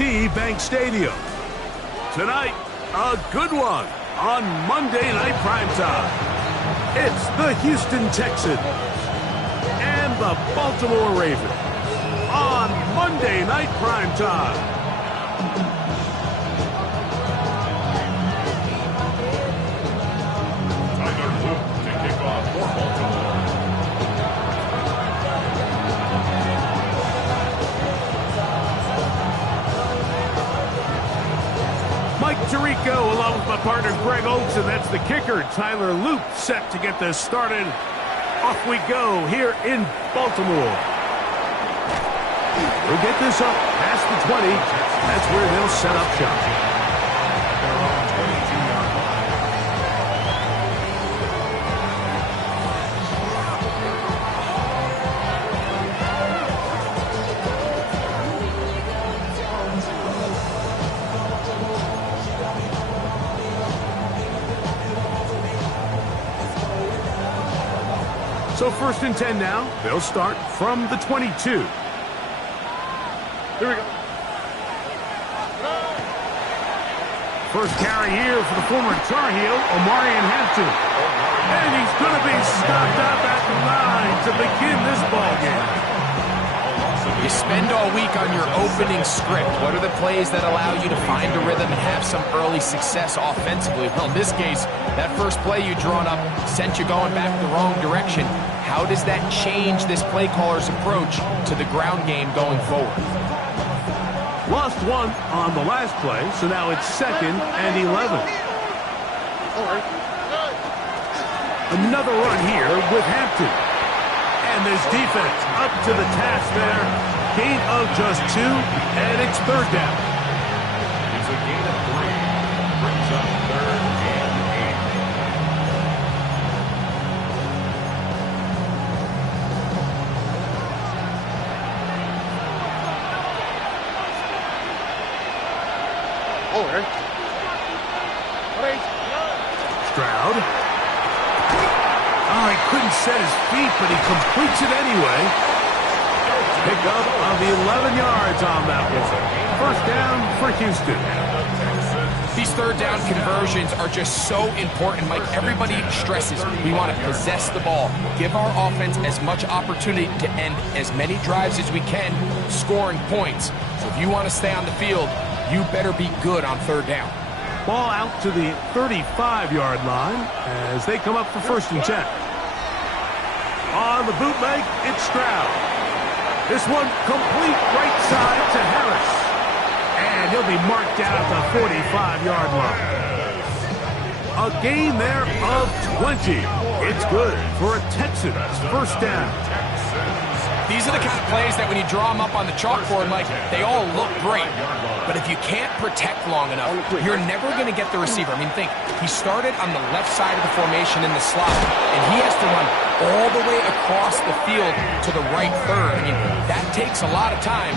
M.O.E.T. Bank Stadium. Tonight, a good one on Monday Night Primetime. It's the Houston Texans and the Baltimore Ravens on Monday Night Primetime. Mike Tirico along with my partner Greg Oakes, and that's the kicker, Tyler Loop, set to get this started. Off we go here in Baltimore. We'll get this up past the 20. That's where they'll set up shop. So 1st and 10 now. They'll start from the 22. Here we go. First carry here for the former Tar Heel, Omarion Hampton. And he's going to be stopped up at the 9 to begin this ballgame. You spend all week on your opening script. What are the plays that allow you to find a rhythm and have some early success offensively? Well, in this case, that first play you drawn up sent you going back the wrong direction. How does that change this play caller's approach to the ground game going forward? Lost one on the last play, so now it's 2nd and 11. Another run here with Hampton. And this defense up to the task there. Gain of just 2, and it's 3rd down. It's a gain of 3. Brings up 3rd and 8. Stroud. Oh, he couldn't set his feet, but he completes it anyway. Pick up of the 11 yards on that one. 1st down for Houston. These 3rd down conversions are just so important. Mike, everybody stresses we want to possess the ball, give our offense as much opportunity to end as many drives as we can, scoring points. So if you want to stay on the field, you better be good on 3rd down. Ball out to the 35-yard line as they come up for 1st and 10. On the bootleg, it's Stroud. This one complete right side to Harris. And he'll be marked down at the 45-yard line. A gain there of 20. It's good for a Texans 1st down. These are the kind of plays that when you draw them up on the chalkboard, Mike, they all look great. But if you can't protect long enough, you're never going to get the receiver. I mean, think, he started on the left side of the formation in the slot, and he has to run all the way across the field to the right third. I mean, that takes a lot of time.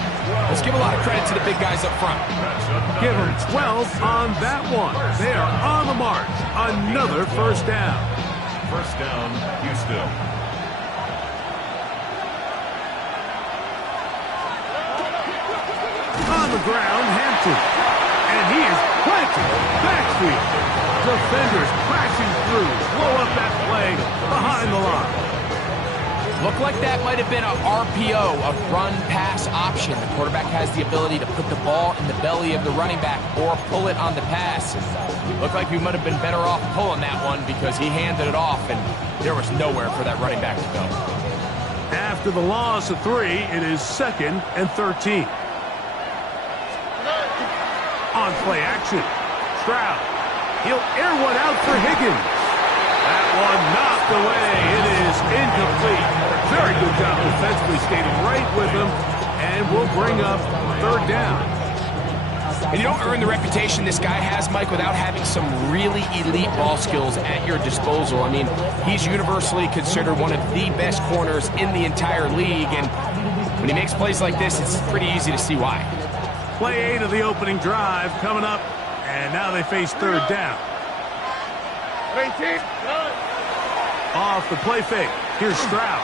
Let's give a lot of credit to the big guys up front. Give them 12 on that one. They are on the march. Another 1st down. 1st down, Houston. On the ground, Hampton. And he is planted. Backfield. Defenders crashing through. Blow up that play behind the line. Looked like that might have been a RPO, a run-pass option. The quarterback has the ability to put the ball in the belly of the running back or pull it on the pass. Looked like we might have been better off pulling that one because he handed it off, and there was nowhere for that running back to go. After the loss of 3, it is 2nd and 13. On play action, Stroud. He'll air one out for Higgins. That one knocked away. It is incomplete. Very good job defensively, staying right with him, and will bring up 3rd down. And you don't earn the reputation this guy has, Mike, without having some really elite ball skills at your disposal. I mean, he's universally considered one of the best corners in the entire league, and when he makes plays like this, it's pretty easy to see why. Play 8 of the opening drive coming up, and now they face 3rd down. Off the play fake, here's Stroud.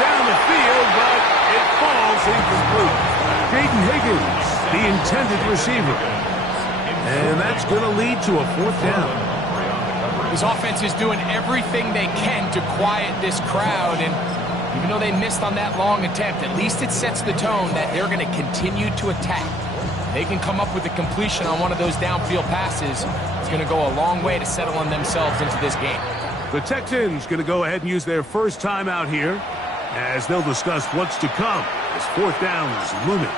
Down the field, but it falls incomplete. Jaden Higgins, the intended receiver. And that's going to lead to a 4th down. His offense is doing everything they can to quiet this crowd, and even though they missed on that long attempt, at least it sets the tone that they're going to continue to attack. They can come up with a completion on one of those downfield passes. It's going to go a long way to settling themselves into this game. The Texans going to go ahead and use their first timeout here as they'll discuss what's to come as 4th down is looming.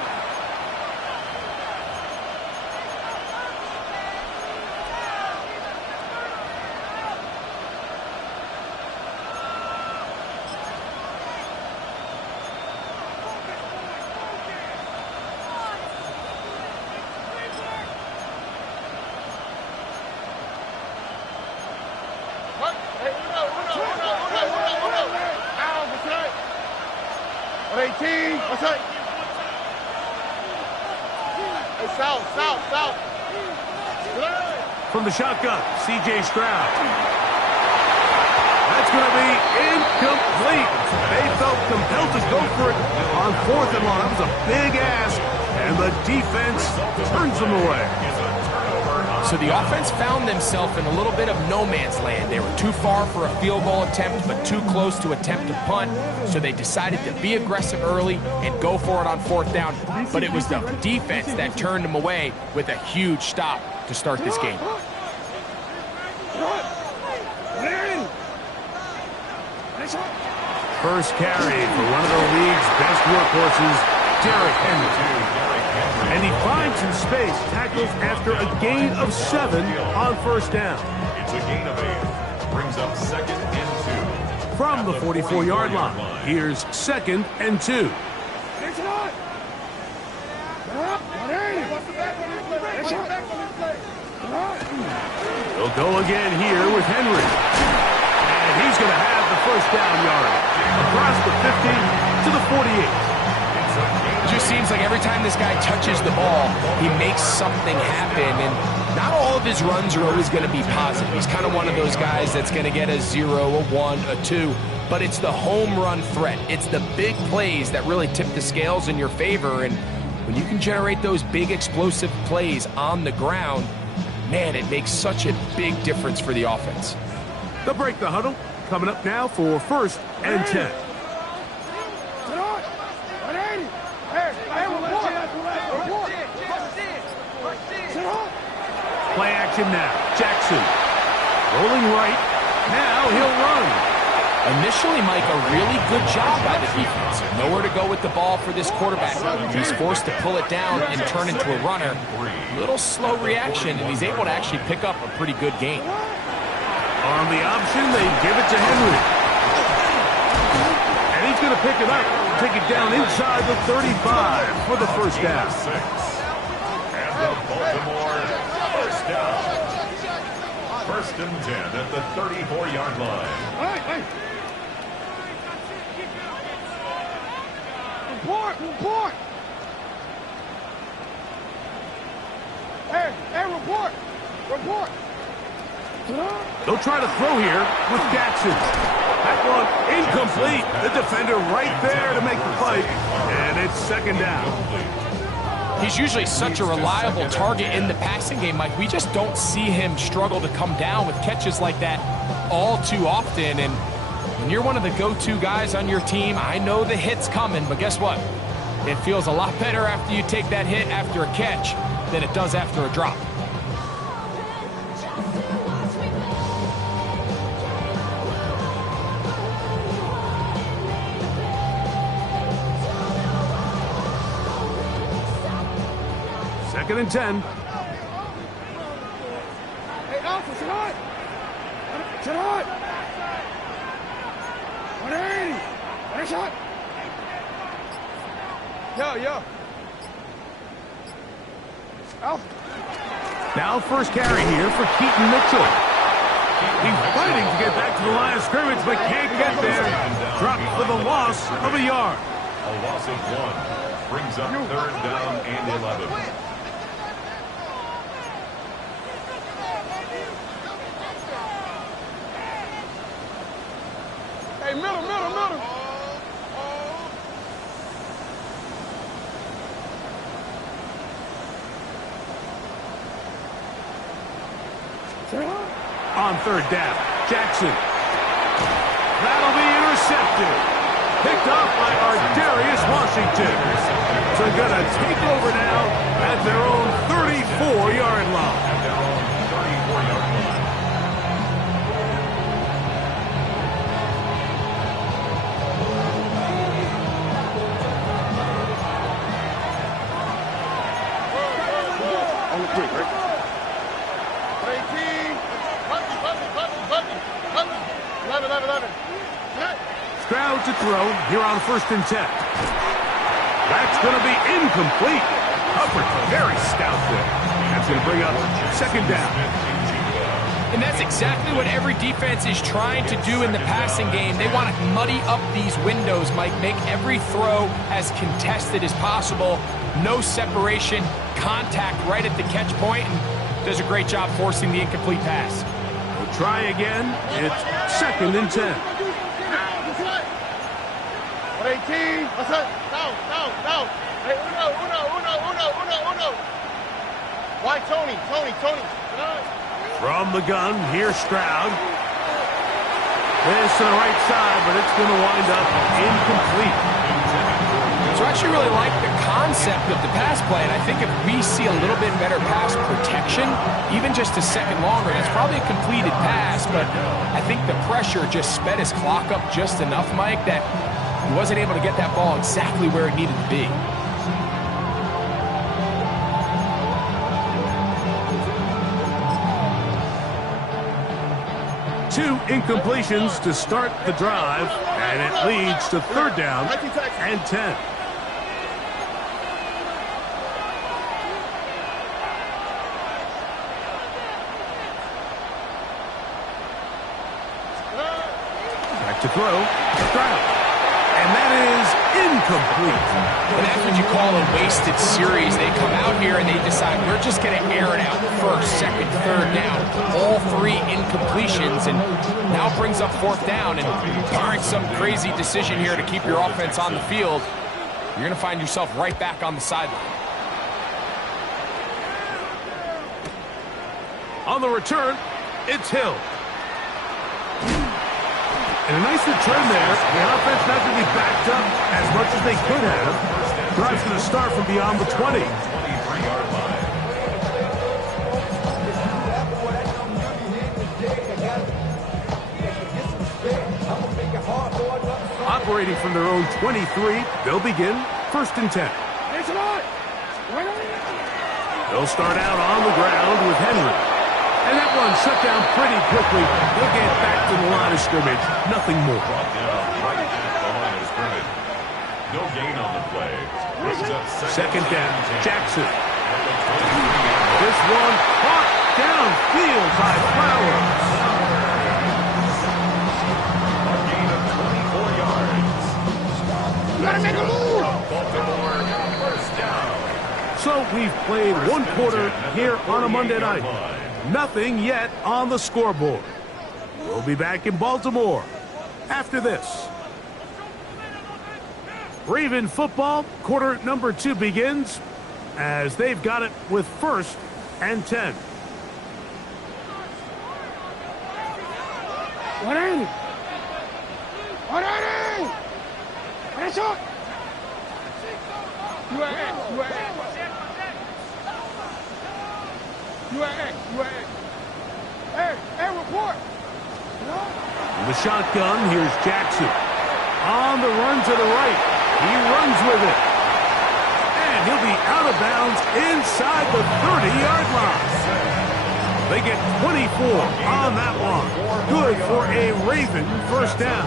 From the shotgun, C.J. Stroud. That's going to be incomplete. They felt compelled to go for it on 4th and long. That was a big ask, and the defense turns them away. So the offense found themselves in a little bit of no man's land. They were too far for a field goal attempt, but too close to attempt a punt. So they decided to be aggressive early and go for it on 4th down. But it was the defense that turned them away with a huge stop to start this game. First carry for one of the league's best workhorses, Derrick Henry. And he finds some space, tackles after a gain of 7 on 1st down. It's a gain of 8. Brings up 2nd and 2. From the 44-yard line, here's 2nd and 2. They'll go again here with Henry. And he's going to have the 1st down yard. Across the 50 to the 48. It just seems like every time this guy touches the ball, he makes something happen, and not all of his runs are always going to be positive. He's kind of one of those guys that's going to get a 0, a 1, a 2, but it's the home run threat. It's the big plays that really tip the scales in your favor, and when you can generate those big explosive plays on the ground, man, it makes such a big difference for the offense. They'll break the huddle. Coming up now for 1st and 10. Play action now. Jackson rolling right. Now he'll run. Initially, Mike, a really good job by the defense. Nowhere to go with the ball for this quarterback. He's forced to pull it down and turn into a runner. Little slow reaction, and he's able to actually pick up a pretty good gain. On the option, they give it to Henry. And he's going to pick it up. Take it down inside the 35 for the 1st down. And the Baltimore 1st down. 1st and 10 at the 34-yard line. Report! Hey, report! They'll try to throw here with Jackson. That one incomplete. The defender right there to make the play. And it's 2nd down. He's usually such a reliable target in the passing game, Mike. We just don't see him struggle to come down with catches like that all too often. And when you're one of the go-to guys on your team, I know the hit's coming, but guess what? It feels a lot better after you take that hit after a catch than it does after a drop. Second and 10. Hey, Alpha, tonight! 180! Nice shot! Yo. Alpha. Now first carry here for Keaton Mitchell. He's fighting to get back to the line of scrimmage, but can't get there. Dropped for the loss of a yard. A loss of 1 brings up 3rd down and 11. Hey, middle. On third down, Jackson. That'll be intercepted. Picked off by Ardarius Washington. So they're going to take over now at their own 34-yard line. On the quick, right? 11. Stroud to throw here on 1st and 10. That's going to be incomplete. Hubbard very stout there. That's going to bring up 2nd down. And that's exactly what every defense is trying to do in the passing game. They want to muddy up these windows, Mike, make every throw as contested as possible. No separation, contact right at the catch point, and does a great job forcing the incomplete pass. We'll try again. It's 2nd and 10. 18. What's up? No. Hey, uno. Why Tony? From the gun, here's Stroud. This to the right side, but it's going to wind up incomplete. So I actually really like the concept of the pass play, and I think if we see a little bit better pass protection, even just a second longer, that's probably a completed pass, but I think the pressure just sped his clock up just enough, Mike, that he wasn't able to get that ball exactly where it needed to be. Two incompletions to start the drive, and it leads to 3rd down and 10. Back to throw, Stroud. And that is incomplete. And that's what you call a wasted series. They come out here and they decide we're just going to air it out 1st, 2nd, 3rd down. All 3 incompletions, and now brings up 4th down. And barring some crazy decision here to keep your offense on the field, you're going to find yourself right back on the sideline. On the return, it's Hill. And a nice return there. The offense not going to be backed up as much as they could have. Drive's going to start from beyond the 20. Operating from their own 23, they'll begin 1st and 10. They'll start out on the ground with Henry. And that one shut down pretty quickly. They'll get back to the line of scrimmage. Nothing more. Brought down right at the line of scrimmage. No gain on the play. Brings up 2nd down, Jackson. This one caught downfield by Flowers. A gain of 24 yards. You gotta make a move. Baltimore, 1st down. So we've played 1 quarter here on a Monday night. Nothing yet on the scoreboard. We'll be back in Baltimore after this. Raven football, quarter number 2 begins as they've got it with 1st and 10. 180. 180. Finish up. UAA. Hey, report. In the shotgun, here's Jackson. On the run to the right. He runs with it. And he'll be out of bounds inside the 30-yard line. They get 24 on that one. Good for a Raven 1st down.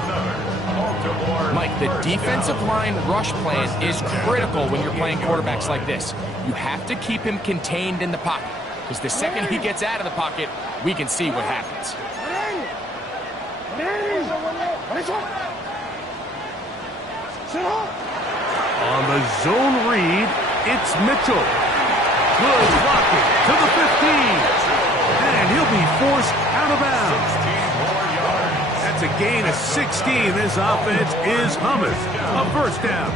Mike, the defensive line rush plan is critical when you're playing quarterbacks like this. You have to keep him contained in the pocket, because the second he gets out of the pocket, we can see what happens. On the zone read, it's Mitchell. Good blocking to the 15. And he'll be forced out of bounds. 16 more yards. At That's a gain of 16. This offense is humming. A first down.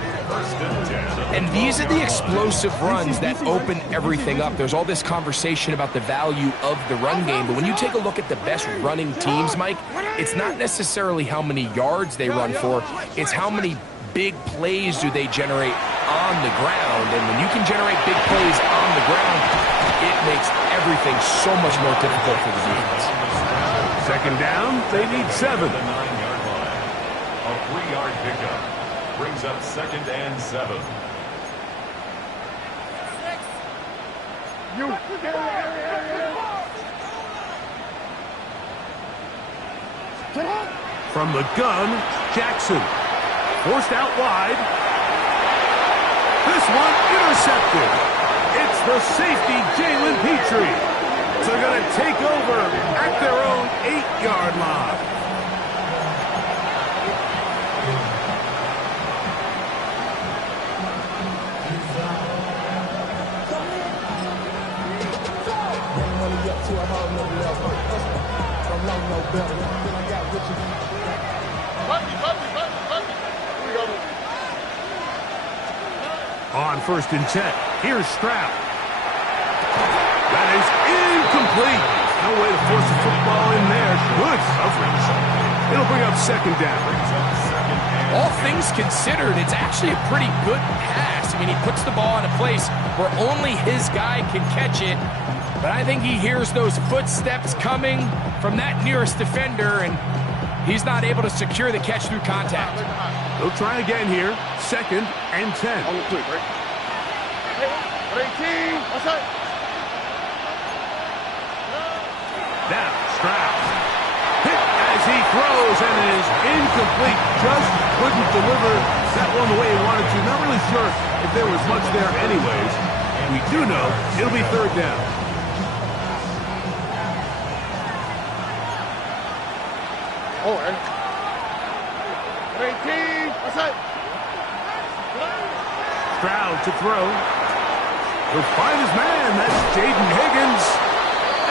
And these are the explosive runs that open everything up. There's all this conversation about the value of the run game, but when you take a look at the best running teams, Mike, it's not necessarily how many yards they run for, it's how many big plays do they generate on the ground. And when you can generate big plays on the ground, it makes everything so much more difficult for the defense. Second down, they need 7. The 9-yard line. A 3-yard pickup brings up 2nd and 7. You. From the gun, Jackson. Forced out wide. This one intercepted. It's the safety, Jalen Petrie. So they're going to take over at their own 8-yard line. On 1st and 10, here's Stroud. That is incomplete. No way to force the football in there. Good coverage. It'll bring up 2nd down. All things considered, it's actually a pretty good pass. I mean, he puts the ball in a place where only his guy can catch it. But I think he hears those footsteps coming from that nearest defender, and he's not able to secure the catch through contact. They'll try again here. 2nd and 10. On the quick, right? 18. What's that? Now, Stroud. Hit as he throws and is incomplete. Just couldn't deliver that one the way he wanted to. Not really sure if there was much there anyways. We do know it'll be 3rd down. Oh, and 18. What's that? Stroud to throw. He'll find his man. That's Jaden Higgins.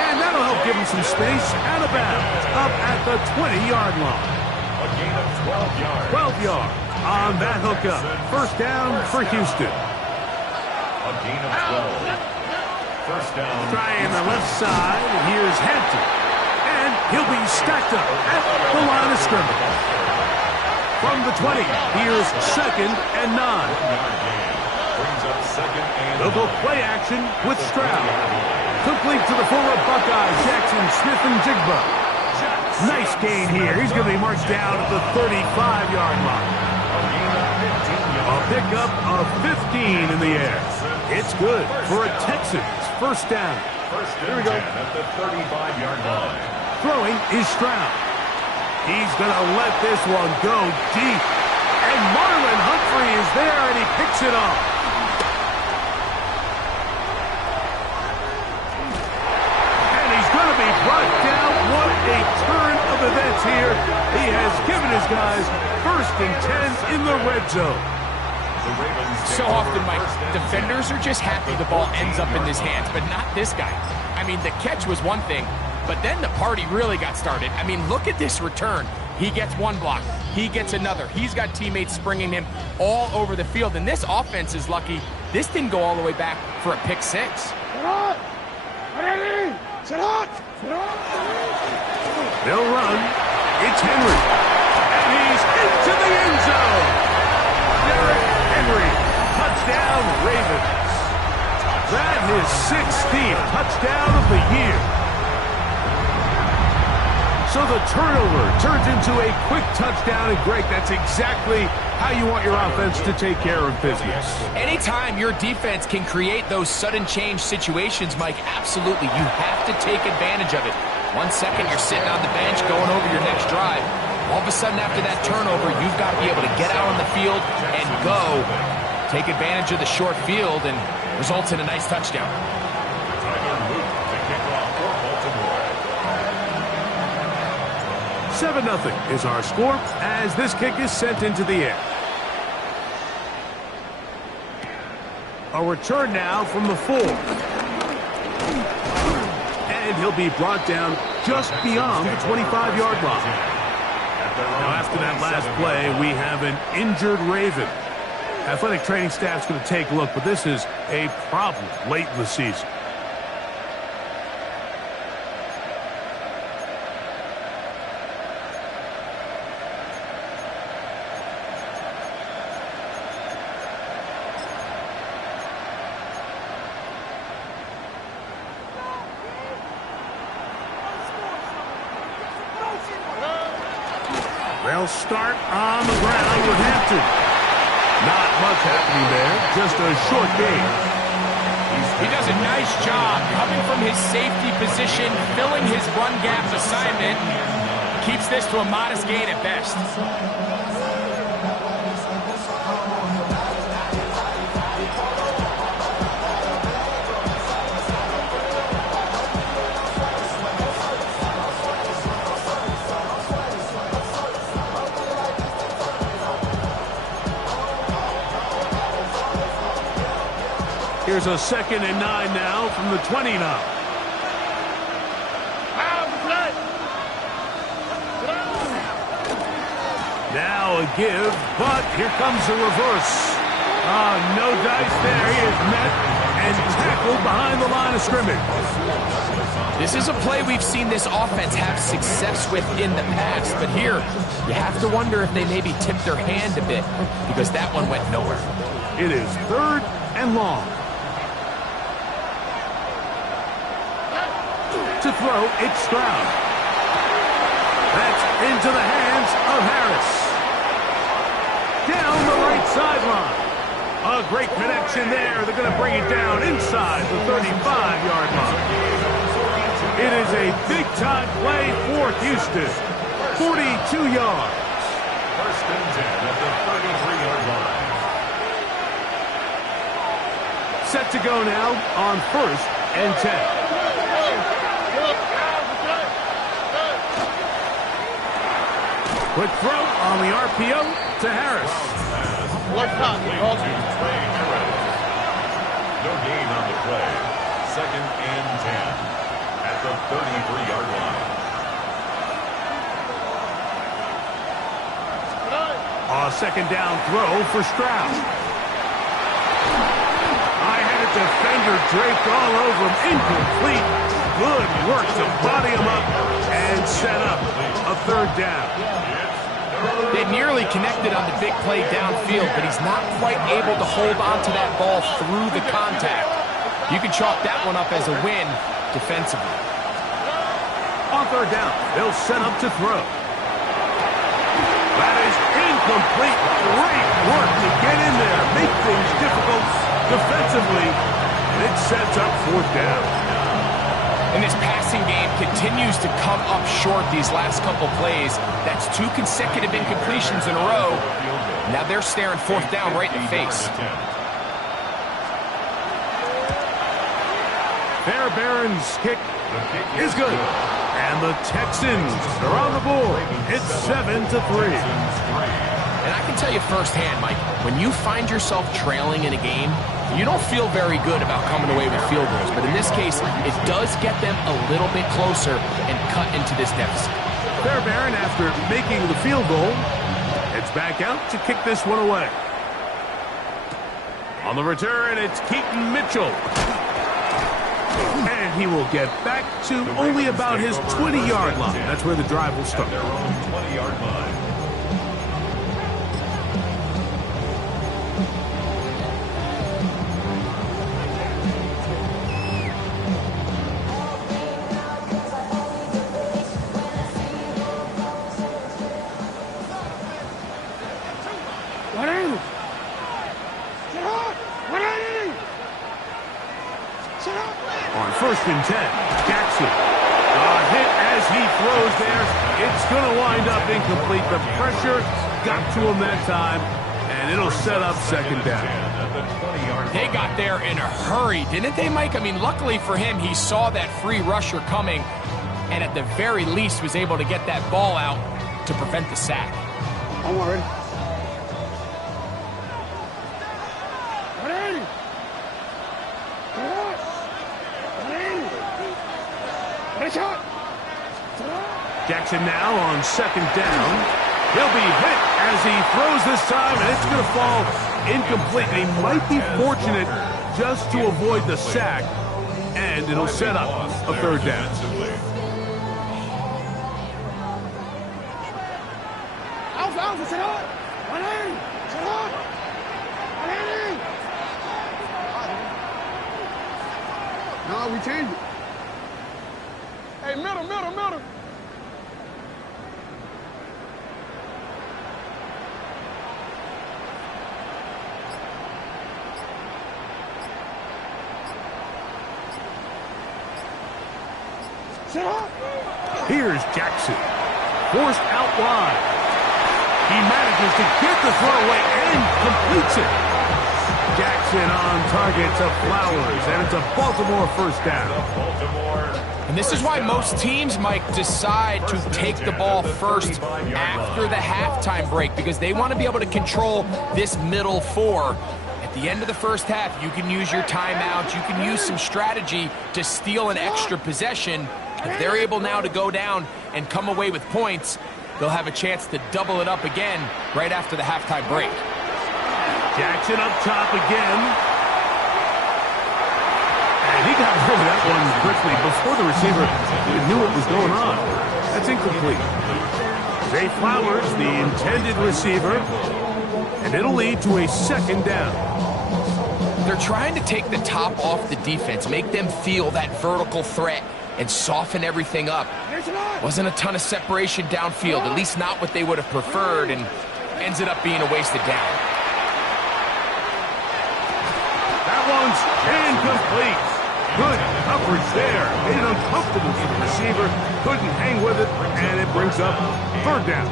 And that'll help give him some space. Out of bounds. Up at the 20-yard line. A gain of 12 yards. 12 yards on that hookup. First down for Houston. A gain of 12. First down. Trying the left side. Here's Hampton. And he'll be stacked up at the line of scrimmage. From the 20, here's 2nd and 9. Brings up 2nd and 9. They'll go play action with Stroud. Complete to the former Buckeye, Jackson, Smith, and Jigba. Nice gain here. He's going to be marched down at the 35-yard line. A pickup of 15 in the air. It's good for a Texans first down. Here we go. At the 35-yard line. Throwing is Stroud. He's going to let this one go deep. And Marlon Humphrey is there, and he picks it up. And he's going to be brought down. What a turn of events here. He has given his guys 1st and 10 in the red zone. So often, Mike, defenders are just happy the ball ends up in his hands, but not this guy. I mean, the catch was one thing, but then the party really got started. I mean, look at this return. He gets one block. He gets another. He's got teammates springing him all over the field, and this offense is lucky. This didn't go all the way back for a pick 6. They'll run. It's Henry. And he's into the end zone. Derrick Henry. Touchdown, Ravens. That is 16th touchdown of the year. So the turnover turns into a quick touchdown, and Greg, that's exactly how you want your offense to take care of business. Anytime your defense can create those sudden change situations, Mike, absolutely, you have to take advantage of it. 1 second, you're sitting on the bench going over your next drive. All of a sudden, after that turnover, you've got to be able to get out on the field and go. Take advantage of the short field, and results in a nice touchdown. 7-0 is our score as this kick is sent into the air. A return now from the 4. And he'll be brought down just beyond the 25-yard line. At Now, after that last play, we have an injured Raven. Athletic training staff's going to take a look, but this is a problem late in the season. They'll start on the ground with Hampton. Not much happening there, just a short game. He does a nice job coming from his safety position, filling his run gap assignment. Keeps this to a modest gain at best. Here's a 2nd and 9 now from the 20 now. Now a give, but here comes the reverse. No dice there. He is met and tackled behind the line of scrimmage. This is a play we've seen this offense have success with in the past, but here you have to wonder if they maybe tipped their hand a bit because that one went nowhere. It is 3rd and long. To throw, it's Stroud. That's into the hands of Harris. Down the right sideline. A great connection there. They're going to bring it down inside the 35-yard line. It is a big-time play for Houston. 42 yards. 1st and 10 at the 33-yard line. Set to go now on 1st and 10. Quick throw on the RPO to Harris. No gain on the play. 2nd and 10 at the 33-yard line. A 2nd down throw for Stroud. High-headed defender draped all over him. Incomplete. Good work to body him up and set up a 3rd down. They nearly connected on the big play downfield, but he's not quite able to hold on to that ball through the contact. You can chalk that one up as a win defensively. On 3rd down, they'll set up to throw. That is incomplete. Great work to get in there, make things difficult defensively, and it sets up 4th down. And this passing game continues to come up short these last couple plays. That's 2 consecutive incompletions in a row. Now they're staring 4th down right in the face. Fairbairn's kick is good. And the Texans are on the board. It's 7-3. And I can tell you firsthand, Mike, when you find yourself trailing in a game, you don't feel very good about coming away with field goals. But in this case, it does get them a little bit closer and cut into this deficit. Fairbairn, after making the field goal, heads back out to kick this one away. On the return, it's Keaton Mitchell. And he will get back to only about his 20-yard line. That's where the drive will start. Their own 20-yard line. On 1st and 10, Jackson. Hit as he throws there. It's going to wind up incomplete. The pressure got to him that time, and it'll set up 2nd down. They got there in a hurry, didn't they, Mike? I mean, luckily for him, he saw that free rusher coming, and at the very least was able to get that ball out to prevent the sack. I'm worried. Jackson now on 2nd down. He'll be hit as he throws this time, and it's going to fall incomplete. He might be fortunate just to avoid the sack, and it'll set up a third down. Alpha, sit up. 180. Sit up. 180. No, we changed it. Hey, middle. Sit up. Here's Jackson. Forced out wide. He manages to get the throw away and completes it. Jackson on target to Flowers, and it's a Baltimore first down. And this is why most teams, Mike, decide to take the ball first after the halftime break, because they want to be able to control this middle four. At the end of the first half, you can use your timeouts, you can use some strategy to steal an extra possession. If they're able now to go down and come away with points, they'll have a chance to double it up again right after the halftime break. Jackson up top again. And he got rid of that one quickly before the receiver even knew what was going on. That's incomplete. Zay Flowers, the intended receiver, and it'll lead to a second down. They're trying to take the top off the defense, make them feel that vertical threat, and soften everything up. Wasn't a ton of separation downfield, at least not what they would have preferred, and ends up being a wasted down. That one's incomplete. Good coverage there. Made it uncomfortable for the receiver. Couldn't hang with it, and it brings up third down.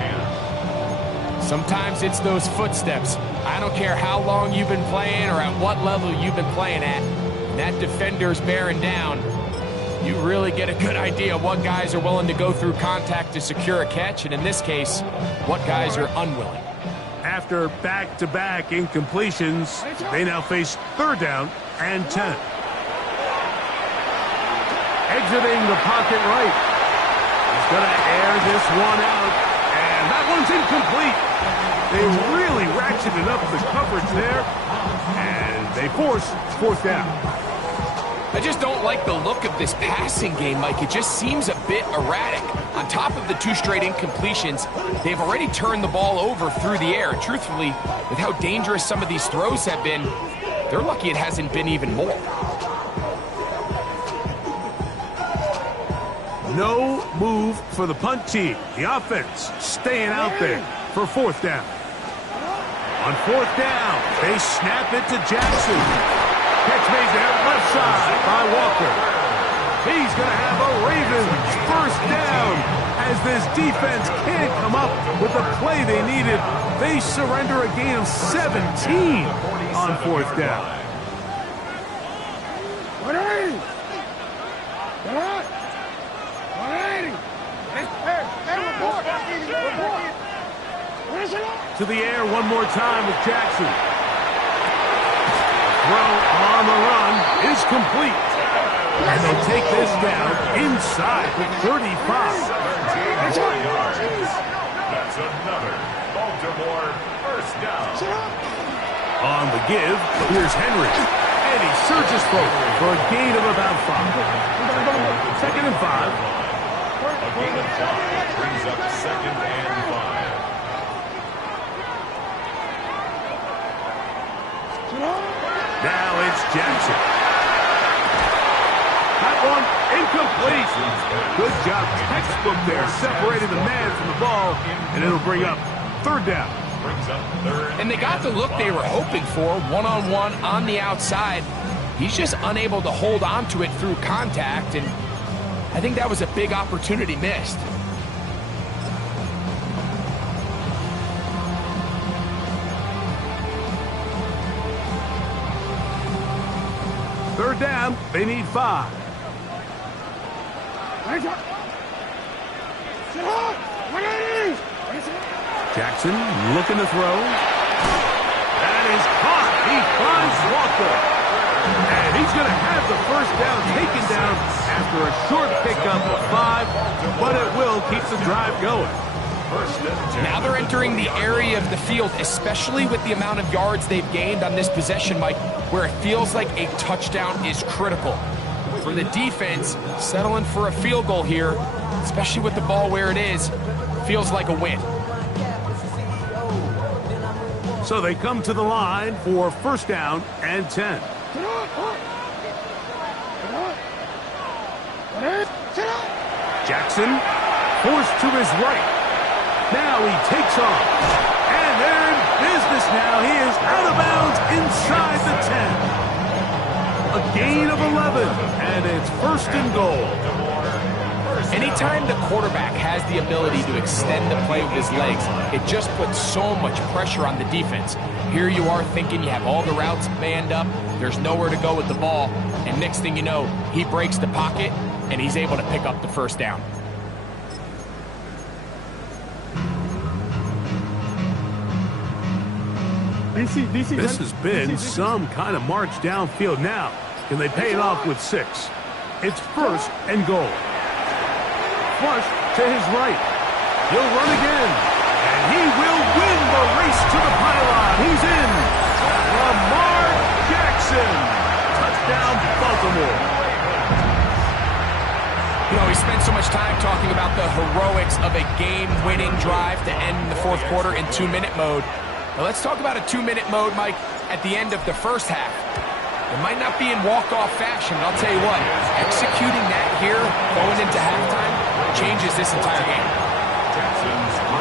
Sometimes it's those footsteps. I don't care how long you've been playing or at what level you've been playing at. That defender's bearing down. You really get a good idea of what guys are willing to go through contact to secure a catch, and in this case, what guys are unwilling. After back-to-back incompletions, they now face third down and 10. Exiting the pocket right. He's going to air this one out, and that one's incomplete. They really ratcheted up the coverage there, and they force fourth down. I just don't like the look of this passing game, Mike. It just seems a bit erratic. On top of the 2 straight incompletions, they've already turned the ball over through the air. Truthfully, with how dangerous some of these throws have been, they're lucky it hasn't been even more. No move for the punt team. The offense staying out there for fourth down. On fourth down, they snap it to Jackson. Catch made there, left side by Walker. He's going to have a Ravens first down as this defense can't come up with the play they needed. They surrender a gain of 17 on fourth down. To the air one more time with Jackson. Throw on the run is complete. And they'll take this down inside the 35. That's another Baltimore first down. On the give, here's Henry. And he surges forward for a gain of about 5. Second and 5. A gain of 5 brings up second and 5. Now it's Jackson. That one incomplete. Good job, textbook there, separating the man from the ball, and it'll bring up third down. And they got the look they were hoping for, one-on-one on the outside. He's just unable to hold on to it through contact, and I think that was a big opportunity missed. Third down, they need 5. Jackson looking to throw. That is caught. He finds Walker. And he's going to have the first down taken down after a short pickup of 5, but it will keep the drive going. First and 10. Now they're entering the area of the field, especially with the amount of yards they've gained on this possession, Mike, where it feels like a touchdown is critical. For the defense, settling for a field goal here, especially with the ball where it is, feels like a win. So they come to the line for first down and 10. Jackson forced to his right. Now he takes off. And they're in business now. He is out of bounds inside the 10. A gain of 11. And it's first and goal. Anytime the quarterback has the ability to extend the play with his legs, it just puts so much pressure on the defense. Here you are thinking you have all the routes manned up, there's nowhere to go with the ball, and next thing you know, he breaks the pocket, and he's able to pick up the first down. This has been some kind of march downfield now. Can they pay it off with 6? It's first and goal. Flush to his right. He'll run again. And he will win the race to the pylon. He's in. Lamar Jackson. Touchdown, Baltimore. You know, we spent so much time talking about the heroics of a game-winning drive to end the fourth quarter in 2-minute mode. Now let's talk about a 2-minute mode, Mike, at the end of the first half. It might not be in walk-off fashion, but I'll tell you what, executing that here, going into halftime, changes this entire game. Texans 3.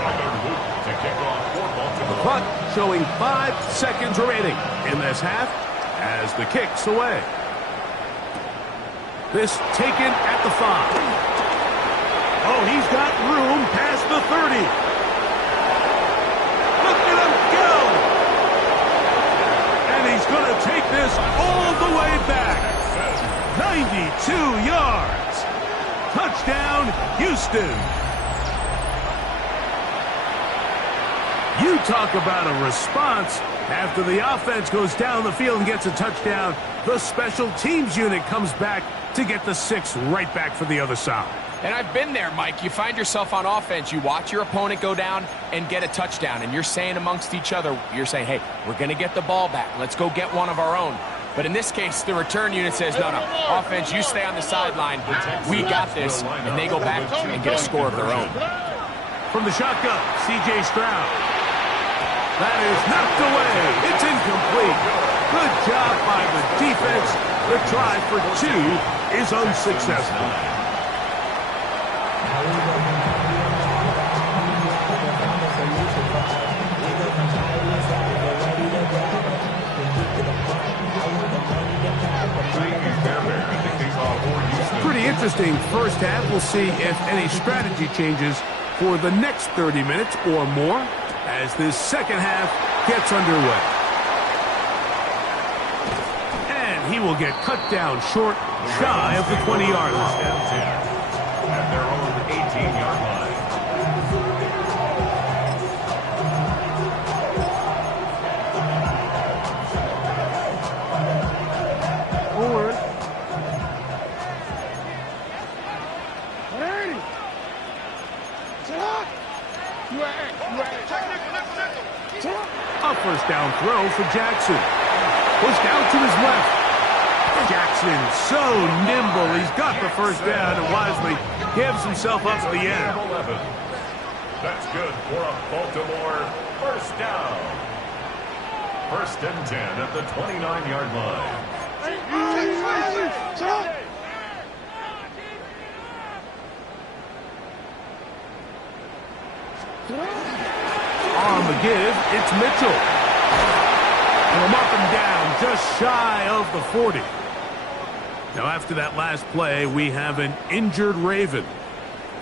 Tyler Luke to kick off for Baltimore. The clock showing 5 seconds remaining in this half as the kick's away. This taken at the 5. Oh, he's got room past the 30. Look at him go! And he's going to take this all the way back. 92 yards. Touchdown, Houston. You talk about a response. After the offense goes down the field and gets a touchdown, the special teams unit comes back to get the 6 right back for the other side. And I've been there, Mike. You find yourself on offense, you watch your opponent go down and get a touchdown, and you're saying amongst each other, you're saying, hey, we're going to get the ball back. Let's go get one of our own. But in this case, the return unit says, no, offense, you stay on the sideline. We got this. And they go back and get a score of their own. From the shotgun, C.J. Stroud. That is knocked away. It's incomplete. Good job by the defense. The try for 2 is unsuccessful. Pretty interesting first half. We'll see if any strategy changes for the next 30 minutes or more as this second half gets underway. And he will get cut down short, shy of the 20-yard line. At their own 18-yard line. Forward. A first down throw for Jackson. Pushed out to his left. Jackson so nimble. He's got the first down and wisely gives himself up to the end. 11. That's good for a Baltimore first down. First and 10 at the 29-yard line. On the give, it's Mitchell. And we'll mark him down just shy of the 40. Now, after that last play, we have an injured Raven.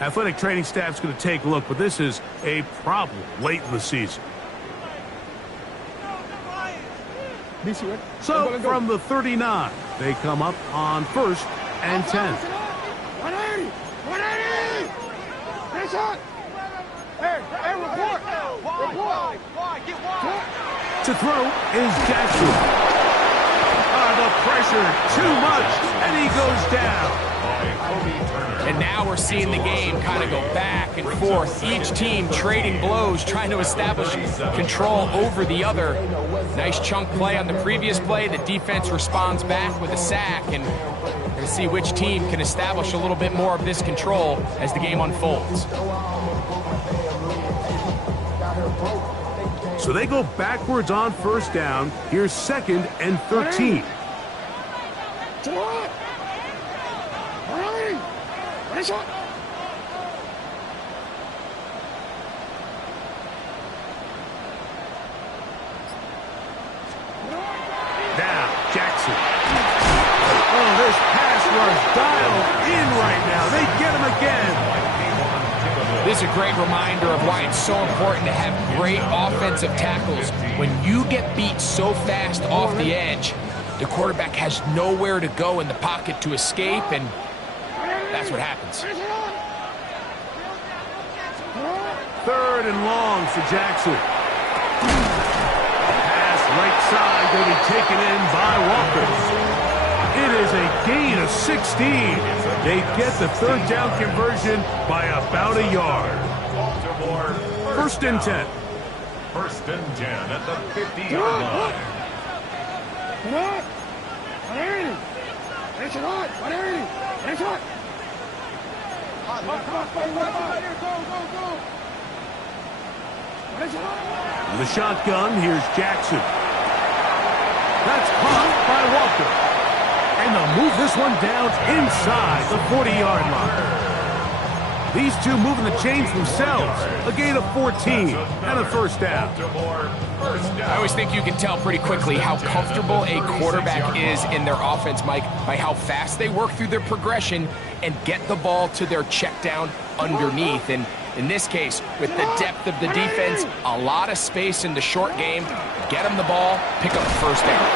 Athletic training staff's going to take a look, but this is a problem late in the season. So, from the 39, they come up on first and 10. 180! 180! Finish up! Hey, report! Report! To throw is Jackson. The pressure too much, and he goes down. And now we're seeing the game kind of go back and forth. Each team trading blows, trying to establish control over the other. Nice chunk play on the previous play. The defense responds back with a sack, and we're going to see which team can establish a little bit more of this control as the game unfolds. So they go backwards on first down. Here's 2nd and 13. Now, Jackson. Oh, this pass rush dialed in right now. They get him again. This is a great reminder of why it's so important to have great offensive tackles. When you get beat so fast off the edge, the quarterback has nowhere to go in the pocket to escape, and that's what happens. 3rd and long for Jackson. Pass right side going to be taken in by Walker. It is a gain of 16. They get the 3rd down conversion by about a yard. 1st and 10. 1st and 10 at the 50-yard line. The shotgun, here's Jackson. That's caught by Walker. And they'll move this one down inside the 40-yard line. These two moving the chains themselves. A gain of 14 and a 1st down. I always think you can tell pretty quickly how comfortable a quarterback is in their offense, Mike, by how fast they work through their progression and get the ball to their check down underneath. And in this case, with the depth of the defense, a lot of space in the short game, get them the ball, pick up the 1st down.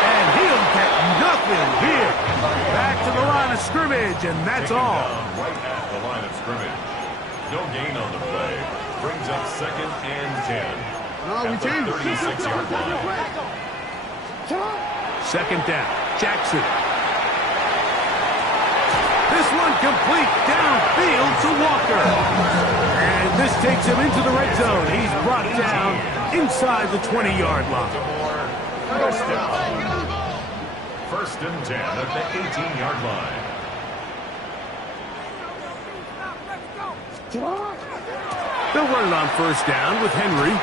And he'll get nothing here. Back to the line of scrimmage, and that's all. Right at the line of scrimmage. No gain on the play. Brings up 2nd and 10. At the 36-yard line. 2nd down. Jackson. This one complete downfield to Walker. And this takes him into the red zone. He's brought down inside the 20-yard line. 1st and 10 at the 18-yard line. They'll run it on 1st down with Henry.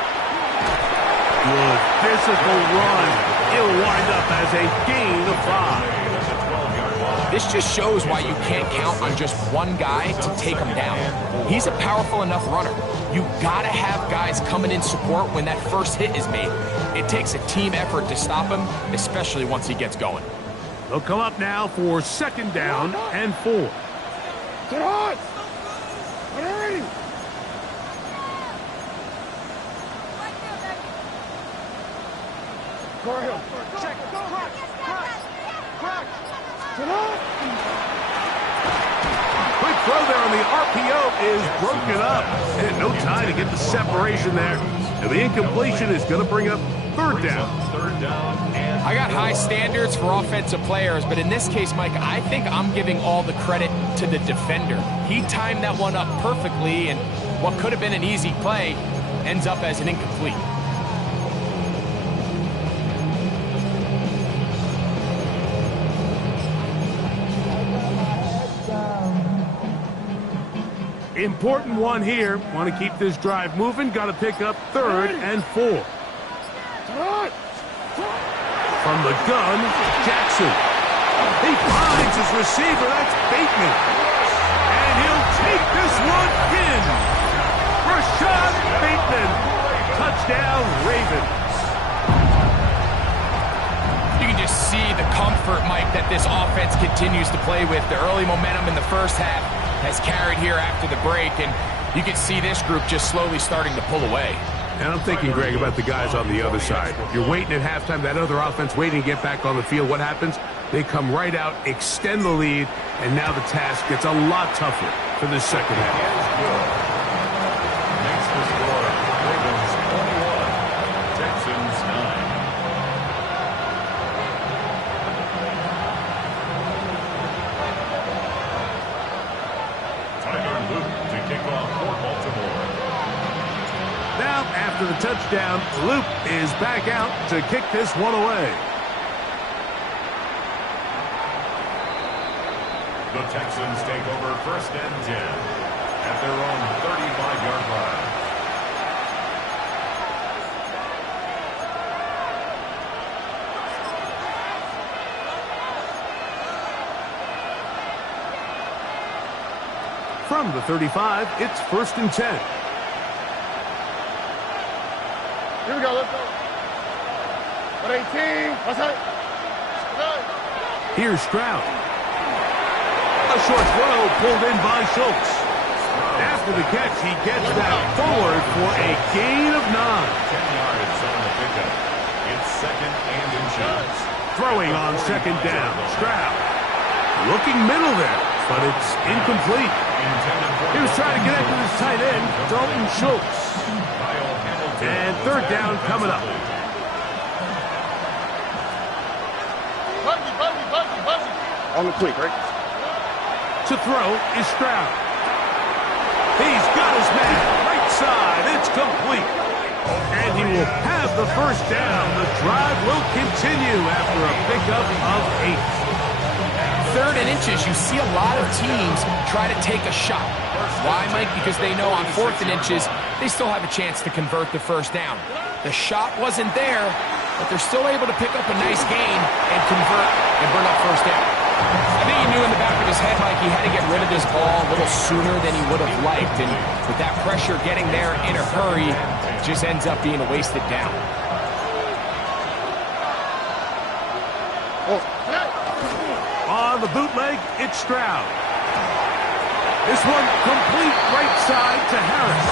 Good physical run. It'll wind up as a gain of 5. This just shows why you can't count on just one guy to take him down. He's a powerful enough runner. You gotta have guys coming in support when that first hit is made. It takes a team effort to stop him, especially once he gets going. They'll come up now for 2nd down and 4. Get on! Go ahead. Check. Quick throw there on the RPO is broken up. And no time to get the separation there. And the incompletion is going to bring up 3rd down. I got high standards for offensive players, but in this case, Mike, I think I'm giving all the credit to the defender. He timed that one up perfectly, and what could have been an easy play ends up as an incomplete. Important one here. Want to keep this drive moving. Got to pick up 3rd and 4. From the gun, Jackson. He finds his receiver. That's Bateman. And he'll take this one in. Rashad Bateman. Touchdown, Ravens. You can just see the comfort, Mike, that this offense continues to play with. The early momentum in the first half has carried here after the break, and you can see this group just slowly starting to pull away. And I'm thinking, Greg, about the guys on the other side. You're waiting at halftime, that other offense waiting to get back on the field. What happens? They come right out, extend the lead, and now the task gets a lot tougher for the second half. Makes the score. Ravens 21, Texans 9. first down. Luke is back out to kick this one away. The Texans take over 1st and 10 at their own 35-yard line. From the 35, it's 1st and 10. Here we go, let's go. 118, what's that? Here's Stroud. A short throw pulled in by Schultz. After the catch, he gets that forward for a gain of 9. 10 yards on the pickup. It's 2nd and inches. Throwing on 2nd down. Stroud looking middle there, but it's incomplete. He was trying to get after his tight end, Dalton Schultz. And 3rd down coming up. Buzzy. On the quick, right? To throw is Stroud. He's got his man. Right side. It's complete. And he will have the 1st down. The drive will continue after a pickup of 8. 3rd and inches, you see a lot of teams try to take a shot. Why, Mike? Because they know on 4th and inches, they still have a chance to convert the 1st down. The shot wasn't there, but they're still able to pick up a nice gain and convert and bring up 1st down. I think he knew in the back of his head, Mike, he had to get rid of this ball a little sooner than he would have liked. And with that pressure getting there in a hurry, it just ends up being a wasted down. On the bootleg, it's Stroud. This one complete right side to Harris.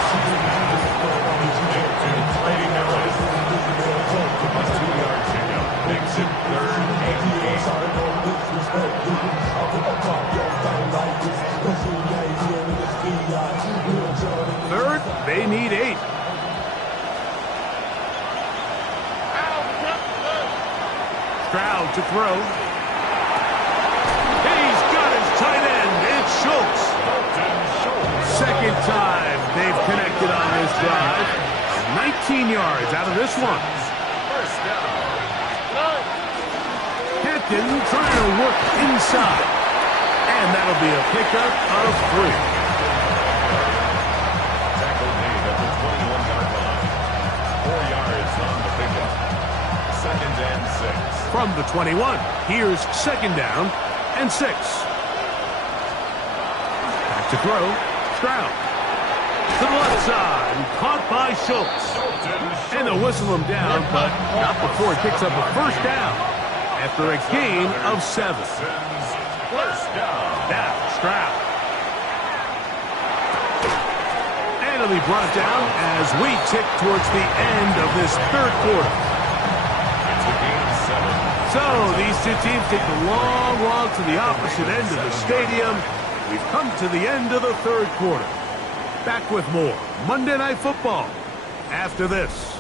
Makes it 3rd and 8. 3rd, they need 8. Stroud to throw. He's got his tight end. It's Schultz. 2nd time they've connected on this drive. 19 yards out of this one. 1st down. Hampton trying to work inside. And that'll be a pickup of 3. Tackle made at the 21-yard line. 4 yards on the pickup. 2nd and 6. From the 21, here's 2nd down and 6. Back to throw. Stroud. To the left side. Caught by Schultz. And they'll whistle him down, but not before he picks up a 1st down after a gain of 7. 1st down. Now, Stroud. And he'll be brought down as we tick towards the end of this 3rd quarter. It's a gain of 7. So these two teams take the long walk to the opposite end of the stadium. We've come to the end of the 3rd quarter. Back with more Monday Night Football after this.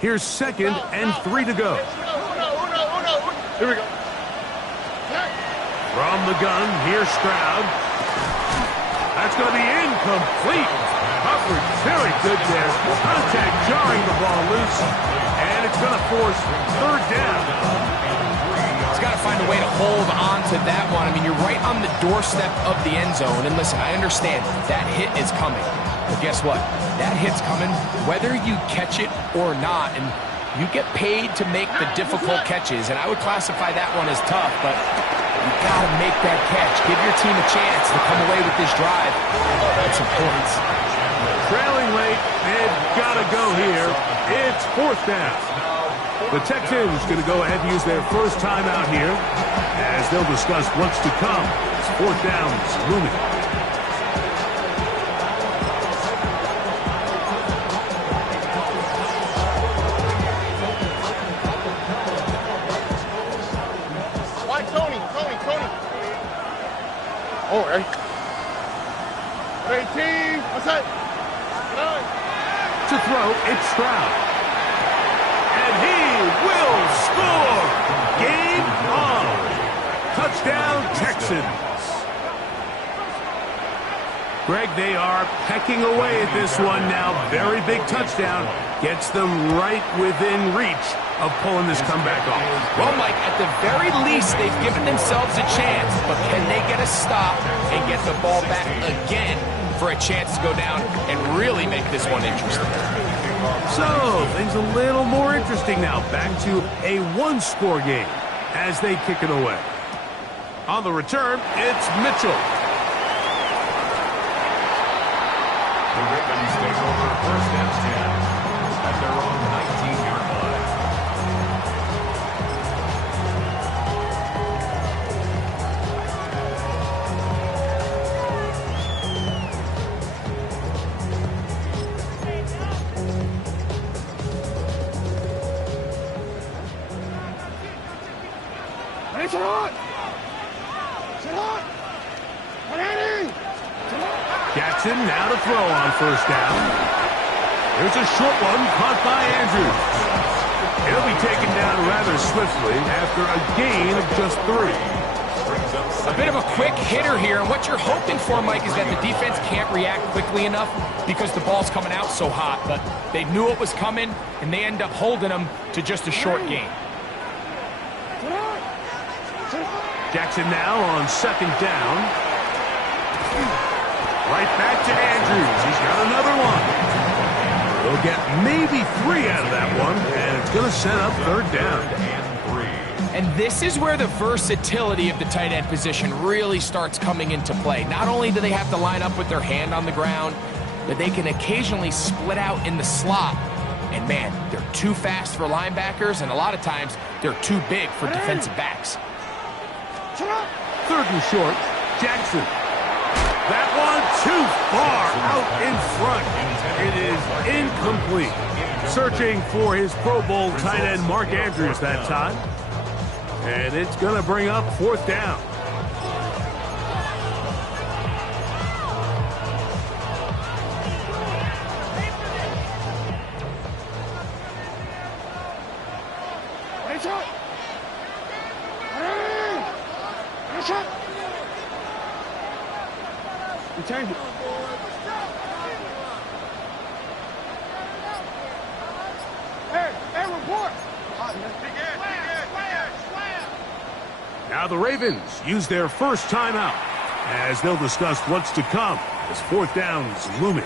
Here's 2nd and 3 to go. Here we go. From the gun, here's Stroud. That's going to be incomplete. Coverage very good there. Contact jarring the ball loose. And it's going to force 3rd down. He's got to find a way to hold on to that one. I mean, you're right on the doorstep of the end zone. And listen, I understand that hit is coming. But guess what? That hit's coming whether you catch it or not. And you get paid to make the difficult catches. And I would classify that one as tough, but you got to make that catch. Give your team a chance to come away with this drive. That's some points. Trailing late, they've got to go here. It's 4th down. The Texans going to go ahead and use their first timeout here as they'll discuss what's to come. It's 4th down looming. 18. What's that? To throw, it's Stroud. And he will score! Game on! Touchdown, Texans! Greg, they are pecking away at this one now. Very big touchdown. Gets them right within reach of pulling this comeback off. Well, Mike, at the very least, they've given themselves a chance. But can they get a stop and get the ball back again for a chance to go down and really make this one interesting? So, things a little more interesting now. Back to a one-score game as they kick it away. On the return, it's Mitchell. The Ravens take over first and 10 at their own 19-yard line. Hey, Sherrod! Sherrod! 180! Jackson now to throw on first down. There's a short one caught by Andrews. He'll be taken down rather swiftly after a gain of just 3. A bit of a quick hitter here, and what you're hoping for, Mike, is that the defense can't react quickly enough because the ball's coming out so hot, but they knew it was coming, and they end up holding them to just a short gain. Jackson now on second down. Right back to Andrews. He's got another one. They'll get maybe 3 out of that one, and it's going to set up third down. And this is where the versatility of the tight end position really starts coming into play. Not only do they have to line up with their hand on the ground, but they can occasionally split out in the slot. And man, they're too fast for linebackers, and a lot of times they're too big for defensive backs. Third and short, Jackson. That one too far out in front. It is incomplete. Searching for his Pro Bowl tight end Mark Andrews that time. And it's going to bring up fourth down. Return it. Hey, report. Now the Ravens use their first timeout as they'll discuss what's to come as fourth down is looming.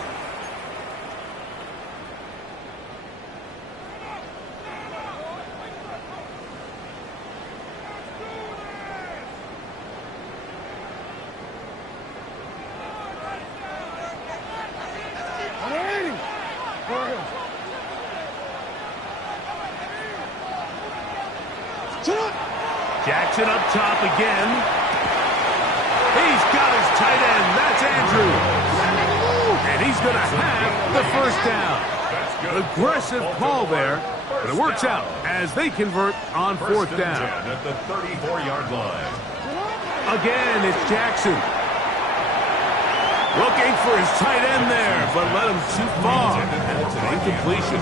Jackson up top again. He's got his tight end. That's Andrews. And he's going to have the first down. Aggressive call there, but it works out as they convert on fourth down. At the 34-yard line. Again, it's Jackson. Looking for his tight end there, but let him too far. And it's an incompletion.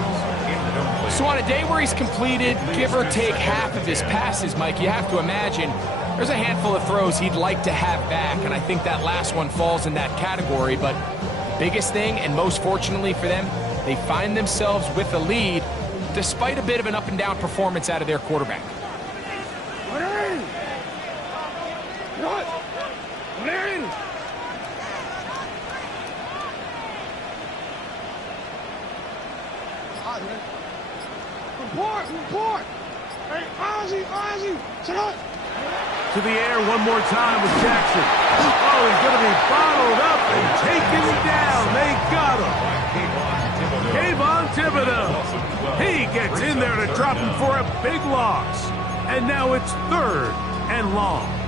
So on a day where he's completed, give or take half of his passes, Mike, you have to imagine there's a handful of throws he'd like to have back, and I think that last one falls in that category. But biggest thing, and most fortunately for them, they find themselves with a lead despite a bit of an up-and-down performance out of their quarterback. Report! Hey, Ozzy! Shut up! To the air one more time with Jackson. Oh, he's going to be bottled up and taken down. They got him. Kayvon Thibodeau. He gets in there to drop him for a big loss. And now it's third and long.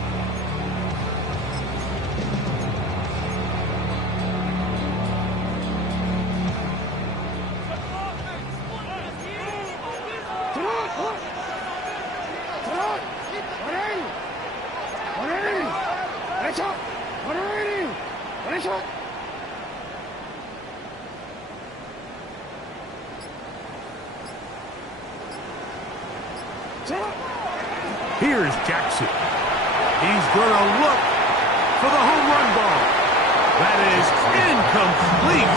Here's Jackson. He's going to look for the home run ball. That is incomplete.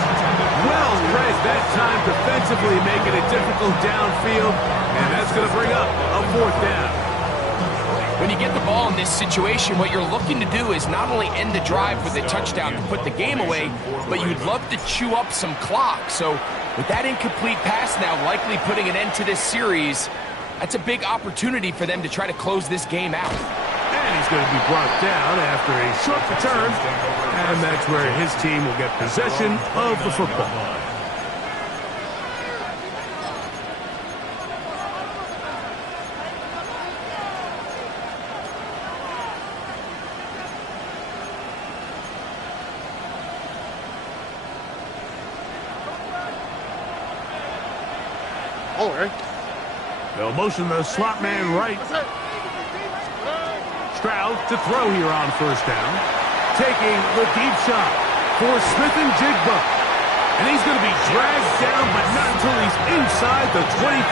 Well read that time defensively, making it difficult downfield, and that's going to bring up a 4th down. When you get the ball in this situation, what you're looking to do is not only end the drive with a touchdown to put the game away, but you'd love to chew up some clock. So with that incomplete pass now likely putting an end to this series, that's a big opportunity for them to try to close this game out. And he's going to be brought down after a short return, and that's where his team will get possession of the football. They'll motion the slot man right. Stroud to throw here on 1st down. Taking the deep shot for Smith and Jigba. And he's going to be dragged down, but not until he's inside the 25.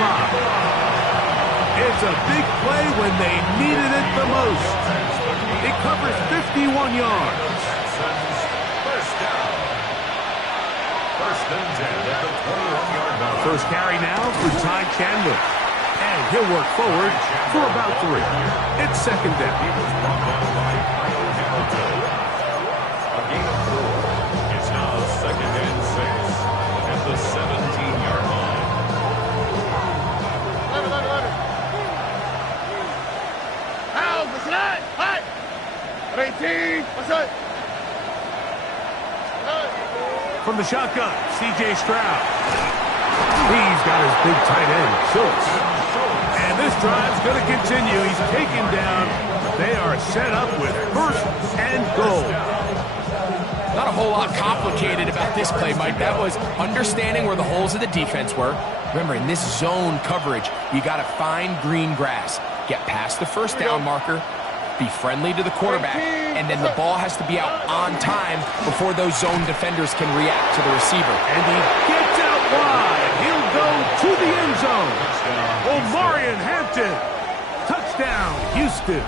It's a big play when they needed it the most. It covers 51 yards. First down. 1st and 10 at the 21-yard line. First carry now for Ty Chandler. And he'll work forward for about 3. It's 2nd down. He was brought down by Michael Hamilton. A gain of 4. It's now 2nd and 6 at the 17-yard line. Out, what's that? Hot. 18, what's that? From the shotgun, C.J. Stroud. He's got his big tight end, Schultz. And this drive's going to continue. He's taken down. They are set up with 1st and goal. Not a whole lot complicated about this play, Mike. That was understanding where the holes of the defense were. Remember, in this zone coverage, you got to find green grass. Get past the 1st down marker, be friendly to the quarterback, and then the ball has to be out on time before those zone defenders can react to the receiver. And he gets out wide. He'll go to the end zone. Omarion Hampton. Touchdown, Houston.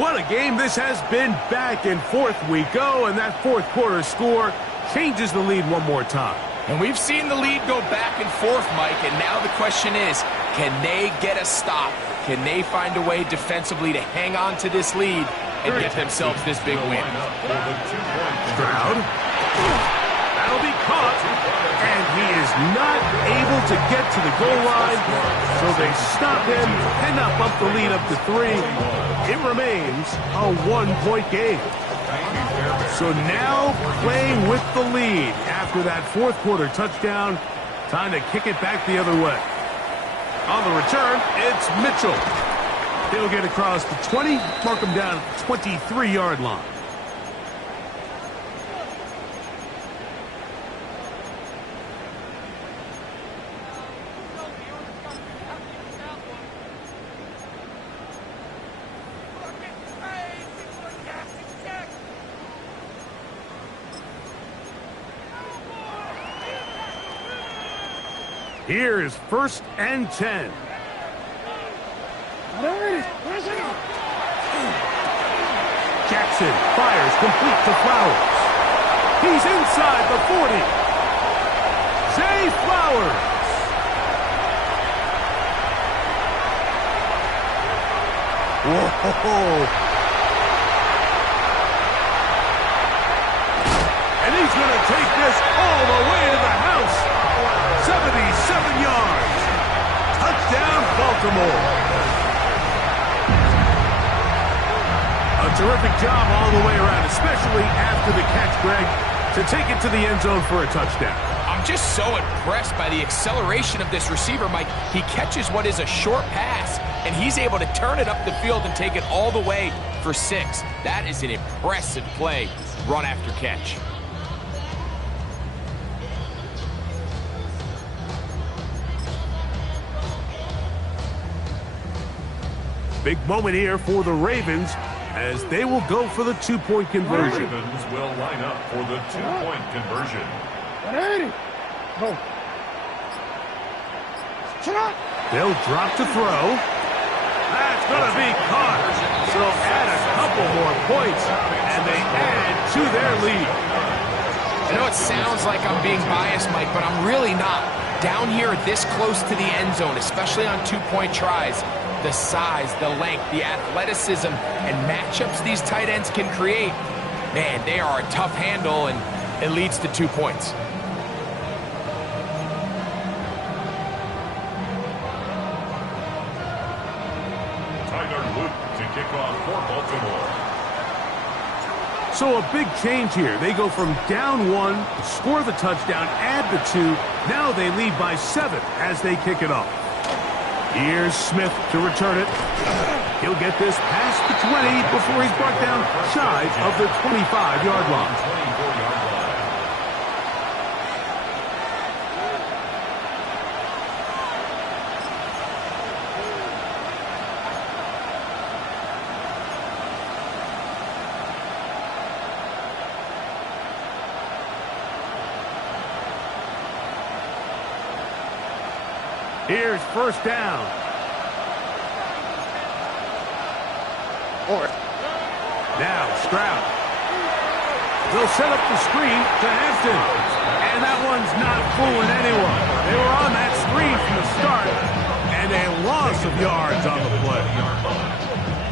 What a game this has been. Back and forth we go, and that 4th quarter score changes the lead one more time. And we've seen the lead go back and forth, Mike, and now the question is, can they get a stop? Can they find a way defensively to hang on to this lead and get themselves this big win? Stroud. That'll be caught. And he is not able to get to the goal line, so they stop him and up the lead up to 3. It remains a 1-point game. So now playing with the lead after that 4th quarter touchdown, time to kick it back the other way. On the return, it's Mitchell. He'll get across the 20, mark him down at the 23-yard line. Here is 1st and 10. Jackson fires complete to Flowers. He's inside the 40. Zay Flowers. Whoa. And he's going to take this all the way to the house. 77 yards. Touchdown, Baltimore. A terrific job all the way around, especially after the catch, Greg, to take it to the end zone for a touchdown. I'm just so impressed by the acceleration of this receiver, Mike. He catches what is a short pass, and he's able to turn it up the field and take it all the way for 6. That is an impressive play, run after catch. Big moment here for the Ravens as they will go for the 2-point conversion. The Ravens will line up for the 2-point conversion. 180. Go. They'll drop to throw. That's going to be caught. So add a couple more points, and they add to their lead. I know it sounds like I'm being biased, Mike, but I'm really not. Down here this close to the end zone, especially on two-point tries, the size, the length, the athleticism, and matchups these tight ends can create, man, they are a tough handle, and it leads to 2 points. To kick off for Baltimore. So a big change here. They go from down 1, score the touchdown, add the 2. Now they lead by 7 as they kick it off. Here's Smith to return it. He'll get this past the 20 before he's brought down shy of the 25-yard line. Here's first down. Now Stroud. They'll set up the screen to Hampton. And that one's not fooling anyone. They were on that screen from the start. And a loss of yards on the play.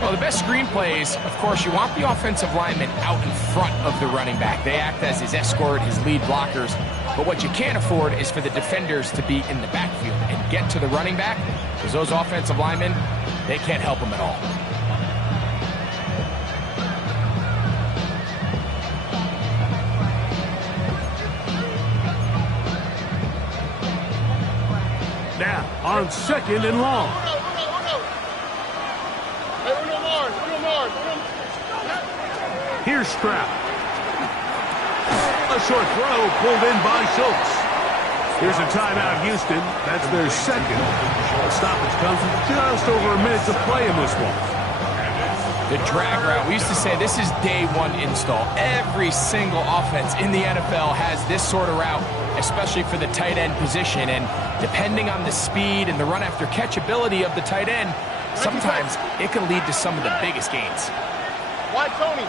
Well, the best screen plays, of course, you want the offensive lineman out in front of the running back. They act as his escort, his lead blockers. But what you can't afford is for the defenders to be in the backfield and get to the running back, because those offensive linemen, they can't help him at all. Now, on second and long. Here's Stroud. A short throw pulled in by Schultz. Here's a timeout, Houston. That's their second. The stoppage comes with just over a minute to play in this one. The drag route. We used to say this is day one install. Every single offense in the NFL has this sort of route, especially for the tight end position. And depending on the speed and the run after catch ability of the tight end, sometimes it can lead to some of the biggest gains. Why Tony?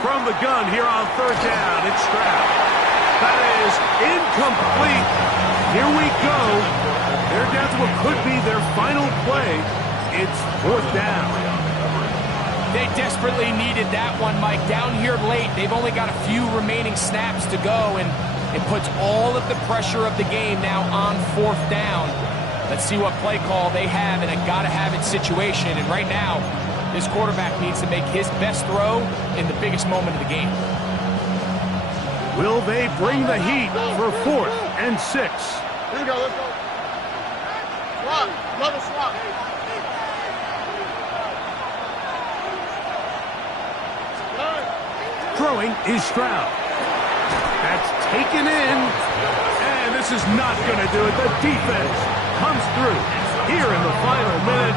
From the gun here on third down, it's Stroud. That is incomplete. Here we go. They're down to what could be their final play. It's fourth down. They desperately needed that one, Mike. Down here late, they've only got a few remaining snaps to go, and it puts all of the pressure of the game now on fourth down. Let's see what play call they have in a gotta-have-it situation. And right now, this quarterback needs to make his best throw in the biggest moment of the game. Will they bring the heat for 4th and 6? Here we go, let's go. Swap, another swap. Throwing is Stroud. That's taken in. And this is not going to do it. The defense comes through here in the final minute.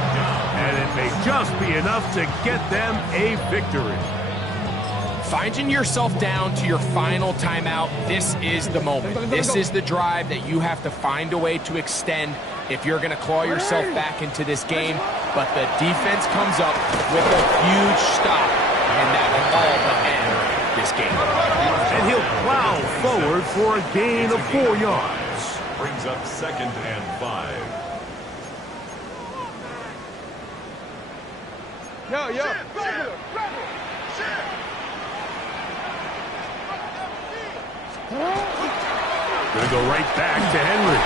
And it may just be enough to get them a victory. Finding yourself down to your final timeout, this is the moment. This is the drive that you have to find a way to extend if you're going to claw yourself back into this game. But the defense comes up with a huge stop, and that will all but end this game. And he'll plow forward for a gain of 4 yards. Brings up 2nd and 5. Yo. Gonna go right back to Henry.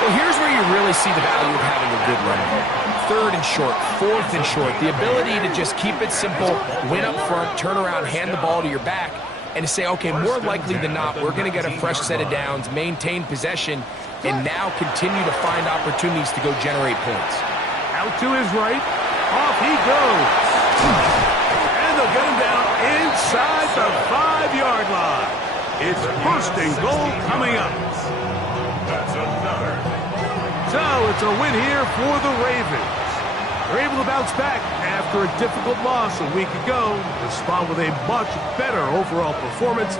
Well, here's where you really see the value of having a good running game. 3rd and short, 4th and short. The ability to just keep it simple, win up front, turn around, hand the ball to your back, and to say, okay, more likely than not, we're going to get a fresh set of downs, maintain possession, and now continue to find opportunities to go generate points. Out to his right. Off he goes. And they'll get him down inside the 5-yard line. It's 1st and goal coming up. That's another. So it's a win here for the Ravens. They're able to bounce back after a difficult loss a week ago. Respond with a much better overall performance.